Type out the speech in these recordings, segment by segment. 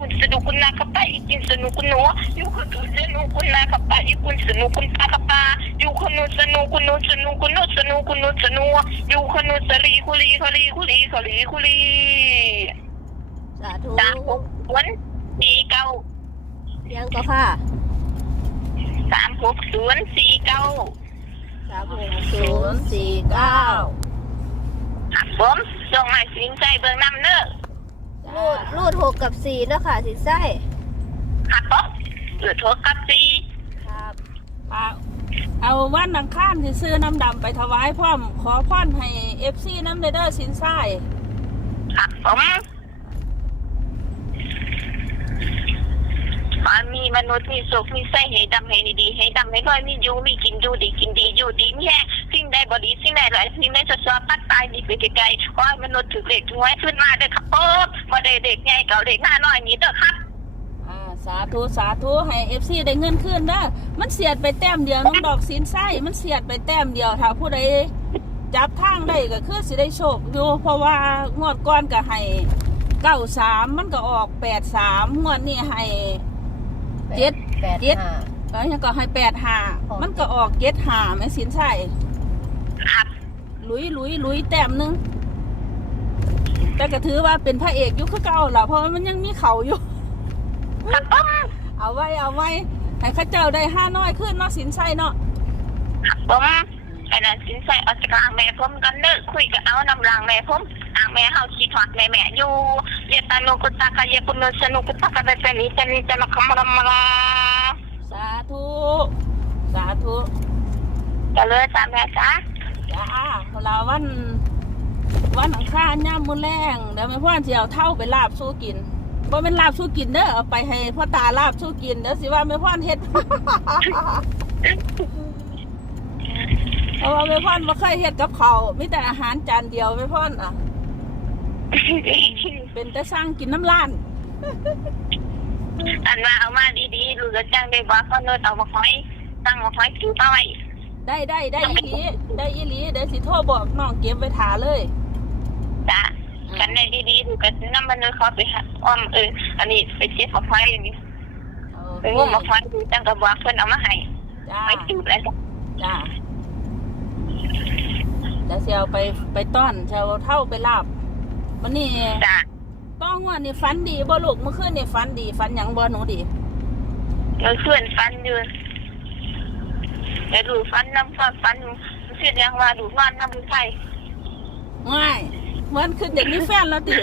คุณสนุกคุณนาคปะอีกินสนุกคุณหนูอยู่คนดูสนุกคุณนาคปะอีคุณสนุกคุณตาคปะอยู่คนนูสนุกคุณนูสนุกคุณนูสนุกคุณนูสนุกอยู่คนนูสลีคุลีคุลีคุลีคุลีคุลีสาธุสามหกวันย์สี่เก้ายังก็ค่ะสามหกศูนย์สี่เก้าสามหกศูนย์สี่เก้าครับผมส่งให้สินใจเบิ่งนำเน้อ รูดรูดหกกับสี่แล้วค่ะสิไส้ครับผมเหลือโทรกับสี่ครับเอาเอาวันอังคารที่ซื้อน้ำดำไปถวายพร้อม ขอพรให้เอฟซีน้ำเดเดอร์สินไส้ครับผมขอมีมนุษย์มีสุขมีไส้ให้ดำให้ดีๆให้ดำให้ร้อยมีอยู่มีกินอยู่ดีกินดีอยู่ดีมีแห้งสิ่งใดบดีสิ่งใดหลายสิ่งใดจะสอบปัดตายดีไปไกลๆขอให้มนุษย์ถือเด็กถวยขึ้นมาเด้อครับผม บ่ได้เด็กใหญ่เก่าเด็กหน้าน้อยนี้เด้อครับอ่าสาธุสาธุให้เอฟซีได้เงินขึ้นเด้อมันเสียดไปแต้มเดียวน้องดอกสินไส้มันเสียดไปแต้มเดียวถ้าผู้ใดจับทางได้ก็คือสิได้โชคอยู่เพราะว่างวดก้อนก็ให้เก้าสามมันก็ออกแปดสามงวดนี้ให้เจ็ดแปดเจ็ดห้าแล้วยังก็ให้แปดหาออกมันก็ออกเจ็ดหาแม่สินไส้ครับลุยลุยลุยแต้มหนึง แต่ก็ถือว่าเป็นพระเอกอยุคคือเก่าล่ะเพราะว่ามันยังมีเขาอยู่ครับผมเอาไว้เอาไว้ให้เข้าเจ้าได้ห้าน้อยขึ้นเนาะสินไส้เนาะครับผมไอ้นั่นสินใจเอาจากลางแม่ผมกันเด้อคุยกับเอานำลางแม่ผมอ่างแม่เฮาคิดฮอดแม่แม่อยู่เยตานุกุตากะเยปุนุสนุกุตากะเดเปนิจนิจนะคมรมลาสาธุสาธุจะเลยตามแม่จ้าจ้าเวลาวัน วันอังคารย่ามมื้อแรงเดี๋ยวแม่พ่อสิเอาเท่าไปลาบสู้กินบ่เป็นลาบสู้กินเด้อเอาไปให้พ่อตาลาบสู้กินเดี๋ยวสิว่าแม่พ่อเฮ็ดเพราะว่าแม่พ่อนบ่เคยเฮ็ดกับเขาวมีแต่อาหารจานเดียวแม่พ่อนอะ เป็นแต่สร้างกินน้ำล้าน อันมาเอามาดีๆรู้จังได้บ่เขาโนดเอามาคอยตั้งมาคอยกินต่อยได้ได้ได้อีหลีได้อีหลีเดี๋ยวสิโทรบอกน้องเก็บไว้ถาเลยจ้า กันได้ดีๆดูกันนำมันเลยเขาไปหาอ้อมเอออันนี้ไปเจ็บมาคอยอย่างนี้โอไปเคงมมาคอยดูจังกับว่าเพิ่นเอามาให้จ้าไปจุดแล้วจ้ะจ้าเดี๋ยวสิเอาไปไปต้อนจะเอาเท่าไปลาบวันนี้จ้าต้องว่านี่ฟันดีบ่ลูกเมื่อคืนนี่ฟันดีฟันหยังบ่หนูดีเมื่อคืนฟันอยู่แต่ดูฟันน้ำฟันฟันเสียยังว่าดูฟันน้ำมือไทยง่าย เหมือนคือเด็กมีแฟนแล้วติ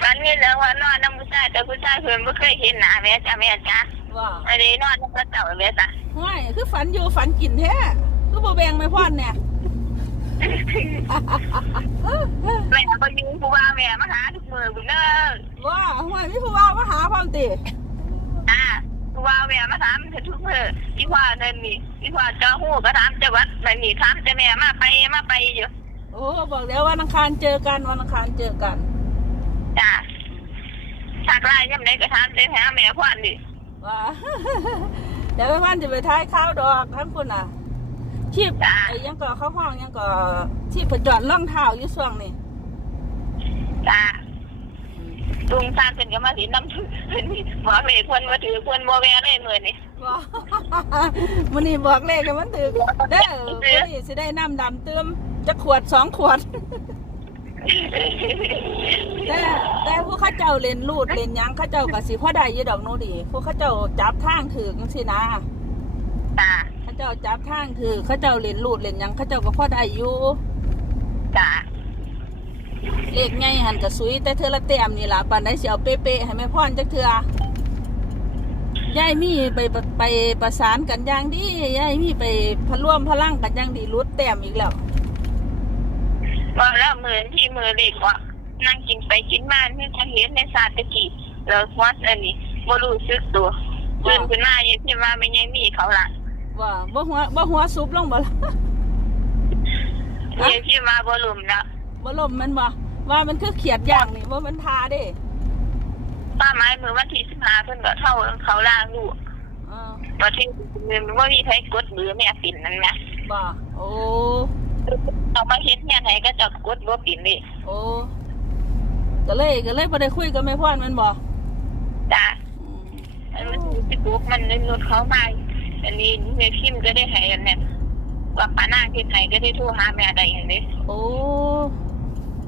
ฟันเงินแล้วว่านอนน้ำมือไทยแต่ผู้ชายเพิ่นไม่เคยเห็นหน้าแม่จ้าแม่จ้าว่าอันนี้นอนน้ำกระเจ้าแม่จ้าง่ายคือฝันอยู่ฝันกินแท้คือบ่แบ่งไม่พอนเนี่ยแม่ก็ยืนผู้ว่าแม่มาหาทุกมือบุญเด้อว่าห่วยมีผู้ว่ามาหาพร้อมติจ้าผู้ ว่าแม่มาถามเธอทุกมือที่ว่าเดินนี่ที่ว่าเจ้าหูก็ถามเจ้าวัดนั่นนี่ถามเจ้าแม่มาไปมาไปอยู่โอ้บอกแล้ววันอังคารเจอกันวันอังคารเจอกันจ้าฉากลายยังไงก็ถามเจ้าแม่แม่พ่อนดิว่าเดี๋ยวแม่พันจะไปท้ายข้าวดอกทั้งคุณอะชีพไอ้ยังก็เข้าห้องยังก็ชีพประจอดล่องเท้าอยู่ช่วงนี้จ้า ลุงซานเป็นก็มาสีน้ำถือบอกเลยควรมาถือควรโมแวเลยเหมือนนี่ว่ามันนี่บอกเลขกันมันถึกเด้อวันนี้สิได้น้ำดำเติมจะขวดสองขวดแต่แต่ผู้เข้าเจ้าเล่นลูดเล่นหยังเข้าเจ้ากับสิพ่อได้อยี่ดอกโนดีผู้เข้าเจ้าจับทางถือจังสินะจ้าเข้าเจ้าจับทางถือเข้าเจ้าเล่นลูดเล่นหยังเข้าเจ้าก็พ่อได้อยู่จ้า เลขไงหันกระสุยแต่เธอละแต้มนี่ล่ะปานได้สิเอาเป๊ะๆให้แม่พ่อนจักเถื่อยายมีไปไปไปประสานกันอย่างดียายมีไปพะร่วมพลังกันอย่างดีรุดแต้มอีกแล้วบอกแล้วเหมือนที่มือเล็กว่านั่งกินไปกินมาไม่จะเห็นในศาสตร์ตะกี้แล้ววัดอันนี้บ่รู้สึกตัวตื่นขึ้นมาอย่างที่ว่าไม่ยังมีเขาละว่าบ่หัวบ่หัวซุบลงบ่ล่ะอย่างที่มาบ่ลุมแล้ว บ่ลมแมันบ่ว่ามันคือเขียดอย่างนี่ว่ามันทาเด้ป้าไม้มือวันที่สิบห้าเพิ่นก็เข้าเขาล่างลูกเออวันที่มือว่ามีใครกดมือแม่ปิ่นนั่นนะบ่โอ้เอามาเฮ็ดเนี่ยไหนก็จะกดบ่ปิ่นนี่โอ้ก็เลยก็เลยบ่ได้คุยกับแม่พ่อนแมันบ่จ้ะอืมอันมันสิบุกมันเลยรถเขามาอันนี้แม่พิมพ์ก็ได้ให้อันเนี้ยว่าป้านางที่ไทยก็ได้โทรหาแม่ได้อย่างนี้โอ้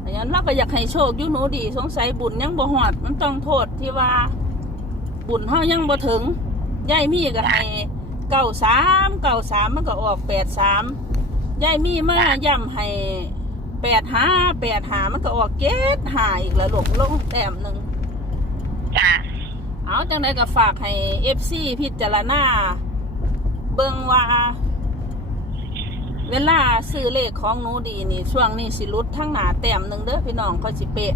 อย่างนั้นเราก็อยากให้โชคอยู่หนูดี สงสัยบุญยังบ่ฮอด มันต้องโทษที่ว่า บุญเฮายังบ่ถึงยายมีก็ให้เก้าสามเก้าสามมันก็ออกแปดสามยายมีมาย่ำให้แปดห้าแปดหามันก็ออกเกตหาอีกแล้วลงลงแต้มหนึ่งจ้ะเอาจังไดก็ฝากให้เอฟซีพิจารณาเบิ่งว่า เวลาซื้อเลขของหนูดีนี่ ช่วงนี้สิรุดทั้งหนาแต้มหนึ่งเด้อพี่น้องเขาสิเปะ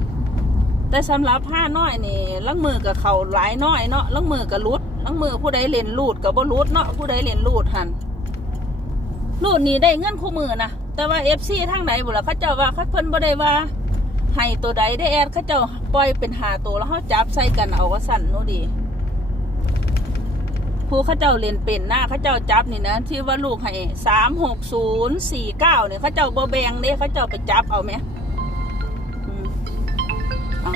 แต่สำหรับผ้าน้อยนี่ลังมือกับเขาหลายน้อยเนาะลังมือกับรุดลังมือผู้ใดเล่นรูดกับบ่รูดเนาะผู้ใดเล่นรูดหันรูดนี่ได้เงินคู่มือนะแต่ว่าเอฟซีทางไหนบุล่ะเขาเจ้าว่าเขาเพิ่นบ่ได้ว่าให้ตัวใดได้แอดเขาเจ้าปล่อยเป็นหาตัวแล้วเขาจับใส่กันเอาว่าสั่นหนูดี ผู้เขาเจ้าเรียนเป็นหน้าเขาเจ้าจับนี่นะที่ว่าลูกให้สามหกศูนย์สี่เก้าเนี่ยเขาเจ้าบ่แบงเด้เขาเจ้าไปจับเอาไหมอืมเอา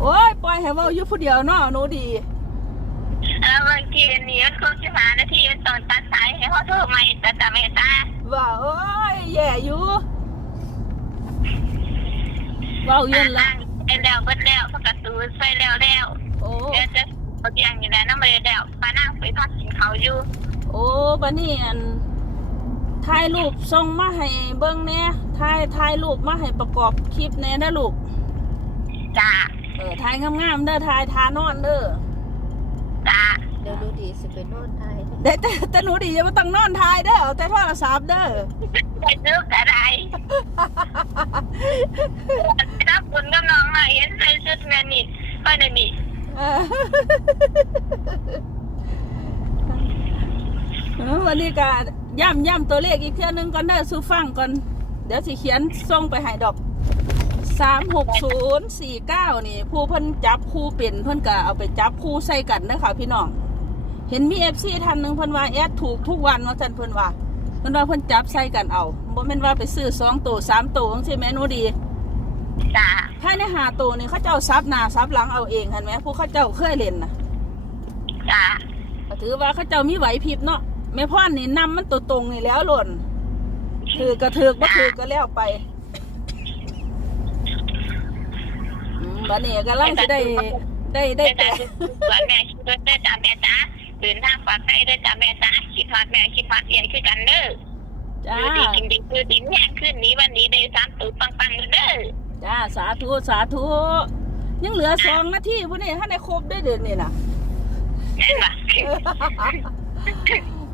โอ้ยปล่อยให้เว่าอยู่ผู้เดียวเนาะหนูดีเออบางทีอันนี้มันคงจะมานาทีมันตอนตัดสายให้เขาโทรมาอีกแต่แต่ไม่ตาว่าโอ้ยแย่อยู่เว้าเย็นละไอ้แล้วเบิดแล้วพกระตูใส่แล้วแล้ว โอ้ เดี๋ยวจะเอาเตียงอยู่แล้วน้ำมันแล้วป้านางไปพักกินเขาวอยู่โอ้บันนี้อันถ่ายรูปส่งมาให้เบิ้งแหน่ถ่ายถ่ายรูปมาให้ประกอบคลิปแหน่เด้อลูก จ้าเออถ่ายงามๆเด้อถ่ายทานอนเด้อ จ้าเดี๋ยวดูดีสิเป็นโน่นไทยแต่แต่แต่หนูดีอย่ามาต้องนอนถ่ายเด้อเอาแต่โทรศัพท์เด้อ ไปซื้อกระไรรับคุณกับน้องมาเห็นใส่ชุดแมนิดก็ในนี่เออเออ วันนี้ก็ย่ำย่ำตัวเลขอีกเท่านึงก่อนเด้อสู้ฟังก่อน เดี๋ยวสิเขียนส่งไปให้ดอกสามหกศูนย์สี่เก้านี่ ผู้เพิ่นจับคู่เป็นเพิ่นก็เอาไปจับคู่ใส่กันนะคะพี่น้อง เห็นมีเอฟซีท่านหนึ่งเพิ่นว่าแอดถูกทุกวันว่าท่านเพิ่นว่าเพิ่นว่าเพิ่นจับใส่กันเอาบ่แม่นว่าไปซื้อสองตัวสามตัวจังซี่แม่หนูดีจ้า ภายในหาตัวนี่เขาเจ้าซับหน้าซับหลังเอาเองเห็นไหมผู้เขาเจ้าเคยเล่นนะจ้าก็ถือว่าเขาเจ้ามีไหวพริบเนาะแม่พ่อนนี่นำมันตัวตรงนี่แล้วหล่นถือกระถือกบ่ถือก็แล้วไปอืมบัดนี้ก็ลังสิได้ได้ได้ได้แต่จ้าส่วนแม่คิดด้วยได้จ้าแม่จ้าเดินทางปลอดภัยด้วยจ้าแม่จ้าคิดฮอดแม่คิดฮอดใหญ่คือกันเด้อจ้าอยู่ดีกินดีคือดีแม่ขึ้นนี้วันนี้ได้สามตูปังปังๆเด้อ จ้าสาธุสาธุยังเหลือสองนาทีพวกนี้ถ้าในครบได้เดือนนี่นะแม่นปะ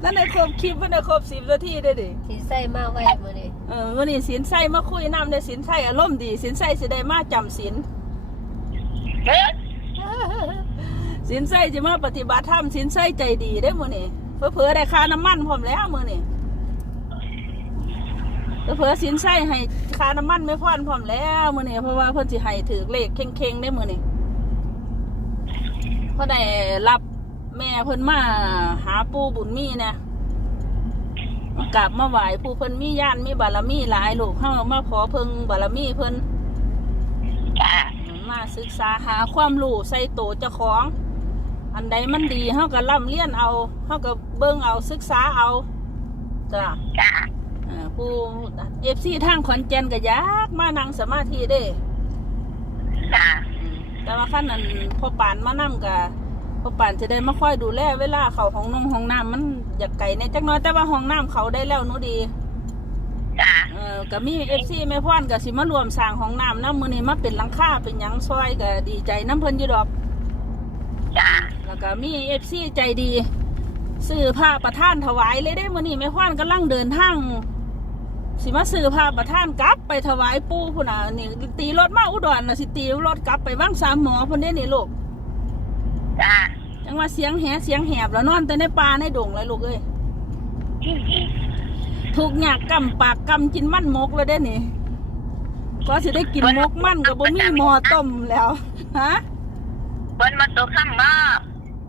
นั่นในครบคลิปวันในครบสิบนาทีได้ดิสีใส่มาไว้มือนี้เออวันนี้สินไส้มาคุยน้ำได้สินไส้อารมณ์ดี สินไส้สิได้มาจำสินเฮ้ยสินไส้จะมาปฏิบัติธรรมสินไส้ใจดีได้อมื้อนี้เพื่อๆได้ค่าน้ำมันพร้อมแล้วมื้อนี้ เพื่อๆสินไส้ให้ค่าน้ำมันไม่พอนพร้อมแล้วมื้อนี้เพราะว่าเพิ่นสิให้ถือเลขเข่งๆได้มื้อนี้เพราะได้รับแม่เพิ่นมาหาปู่บุญมีเนี่ยมากราบมาไหว้ผู้เพิ่นมีญาณมีบารมีหลายลูกเฮามาขอเพิ่งบารมีเพิ่นจ้ามาศึกษาหาความรู้ใส่ตัวเจ้าของ อันใดมันดีเฮาก็ร่ำเรียนเอาเฮาก็เบิ่งเอาศึกษาเอาจ้ะจ้าอ่า ผู้เอฟซีทางขอนแก่นก็อยากมานั่งสมาธิเด้จ้าอืมแต่ว่าขั้นนั้นพอปานมานํก็พอปานจะได้มาคอยดูแลเวลาเขาห้องนงห้องน้ำมันอยากไก่ในจักหน้อยแต่ว่าห้องน้ำเขาได้แล้วหนูดีจ้าเออก็มีเอฟซีแม่พ่อนก็สิมารวมสร้างห้องน้ำน้ำมือนี้มาเป็นหลังคาเป็นหยังซอยก็ดีใจน้ำเพิ่นอยู่ดอกจ้าแล้วก็มีเอฟซีใจดีซื้อผ้าประท่านถวายเลยได้มื่อนี้แม่ขวานกำลังเดินทาง สิมาซื้อผ้าประท่านกลับไปถวายปู่พุ่นน่ะนี่ตีรถมาอุดรน่ะสิตีรถกลับไปว่างสามหมอพุ่นเด้นี่ลูกจ้าจังว่าเสียงแหเสียงแหบแล้วนอนแต่ในป่าในดงเลยลูกเอ้ยถูกหยากกำปากกำกินมันมกเลยได้นี่ก็สิได้กินมกมันกับบ่มีหมอต้มแล้วฮะบนมาตกข้างบ่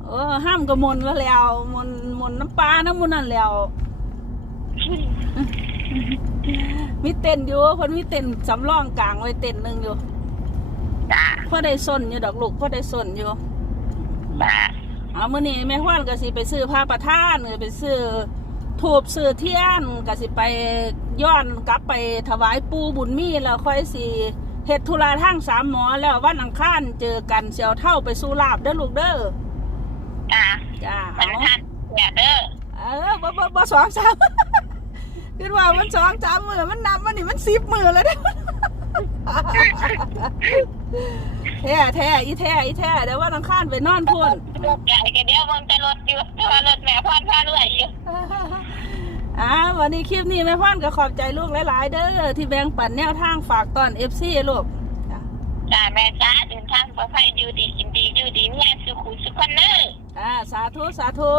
เออห้ามก็มนต์แล้วแล้วมนต์มนต์น้ำปลาน้ำมันนั่นแล้ว มีเต้นอยู่คนมีเต้นสำรองกลางไว้เต้นหนึ่งอยู่จ้าพ่อได้ส้นอยู่ดอกลูกพ่อได้ส้นอยู่จ้าเอามื่อนี้แม่ฮ้วนก็สิไปซื้อผ้าประทานก็ไปซื้อถูบซื้อเทียนก็สิไปย้อนกลับไปถวายปูบุญมีแล้วค่อยสิเฮ็ดธุระทางสามหมอแล้ววันอังคารเจอกันเสียวเท่าไปสู้ลาบเด้อลูกเด้อจ้าจ้ามัเอานทันอย่าเด้อเออบ่บ่บ่สองสาม คือว่ามันสองสามมือมันนับมันนี่มันสิบมือแล้วเด้อแท้แท้อีแท้อีแท้เดี๋ยววันอังคารไปนอนพุ่นรถใหญ่กันเดียวมันจะรถอยู่แต่ว่ารถแม่พ่อนพาเรื่อยอยู่อ่าวันนี้คลิปนี้แม่พ่อนก็ขอบใจลูกหลาย ๆ เด้อที่แบ่งปันแนวทางฝากตอนเอฟซีลูกจ้ะจ้าแม่จ้าเดินทางปลอดภัยอยู่ดีกินดีอยู่ดีแม่สุขุสุขคนเนออ่าสาธุสาธุ